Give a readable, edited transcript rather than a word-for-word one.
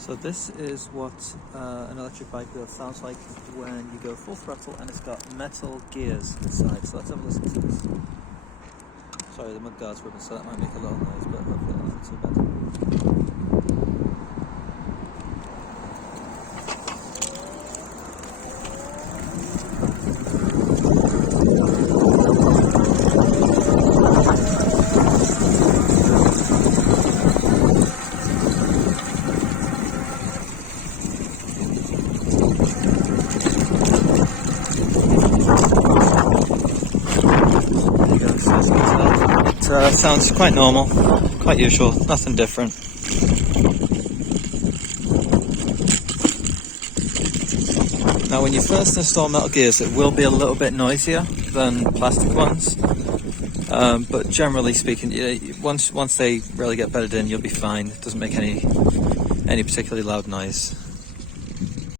So this is what an electric bike wheel sounds like when you go full throttle and it's got metal gears inside. So let's have a listen to this. Sorry, the mudguard's rubbing, so that might make a lot of noise, but hopefully that's not too bad. It sounds quite normal, quite usual, nothing different. Now when you first install metal gears, it will be a little bit noisier than plastic ones, but generally speaking, once they really get bedded in, you'll be fine. It doesn't make any particularly loud noise.